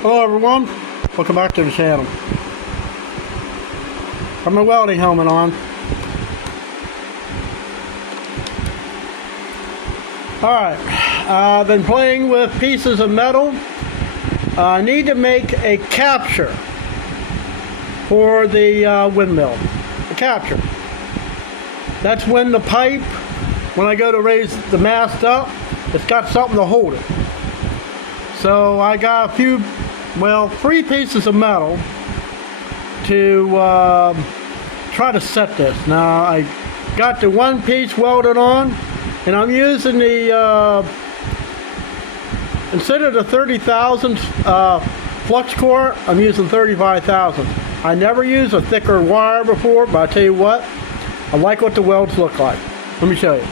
Hello everyone, welcome back to the channel. Got my welding helmet on. Alright, I've been playing with pieces of metal. I need to make a capture for the windmill. A capture. That's when the pipe, when I go to raise the mast up, it's got something to hold it. So I got three pieces of metal to try to set this. Now I got the one piece welded on, and I'm using the instead of the 30,000 flux core, I'm using 35,000. I never used a thicker wire before, but I tell you what, I like what the welds look like. Let me show you.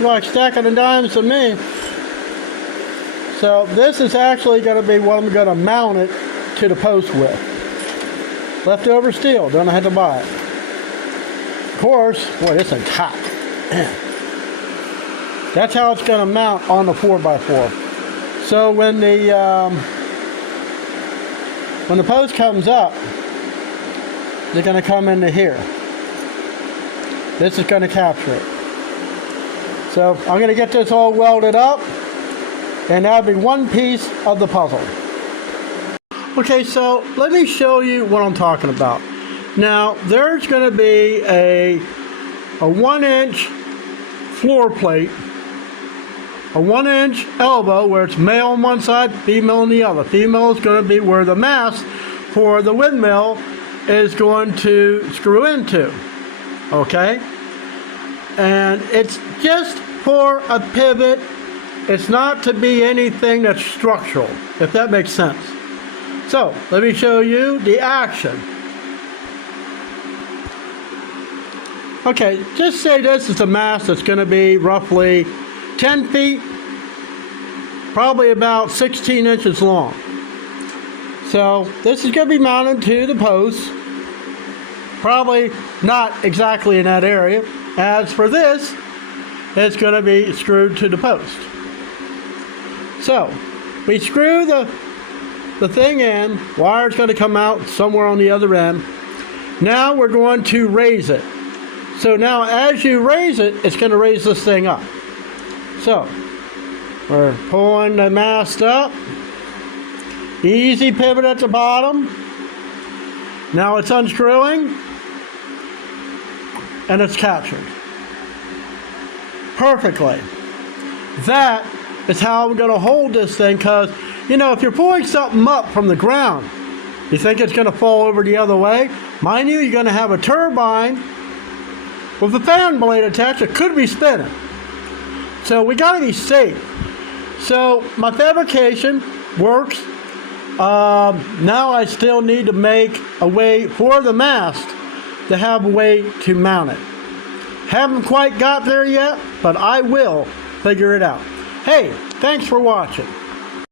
Like stacking the dimes to me. So this is actually going to be what I'm going to mount it to the post with. Leftover steel, don't have to buy it. Of course, boy, this thing's hot. Man. That's how it's going to mount on the 4x4. So when the post comes up, they're going to come into here. This is going to capture it. So I'm going to get this all welded up, and that'll be one piece of the puzzle. Okay, so let me show you what I'm talking about. Now, there's going to be a 1-inch floor plate, a 1-inch elbow where it's male on one side, female on the other. Female is going to be where the mast for the windmill is going to screw into. Okay? And it's just for a pivot. It's not to be anything that's structural, if that makes sense. So let me show you the action. Okay, just say this is a mast that's going to be roughly 10 feet, probably about 16 inches long. So this is going to be mounted to the post, probably not exactly in that area. As for this, it's going to be screwed to the post. So, we screw the thing in, wire's going to come out somewhere on the other end. Now we're going to raise it. So now as you raise it, it's going to raise this thing up. So, we're pulling the mast up. Easy pivot at the bottom. Now it's unscrewing. And it's captured perfectly. That is how I'm going to hold this thing, because you know, if you're pulling something up from the ground, you think it's going to fall over the other way. Mind you, you're going to have a turbine with a fan blade attached that could be spinning. So we got to be safe. So my fabrication works. Now I still need to make a way for the mast to have a way to mount it. Haven't quite got there yet, but I will figure it out. Hey, thanks for watching.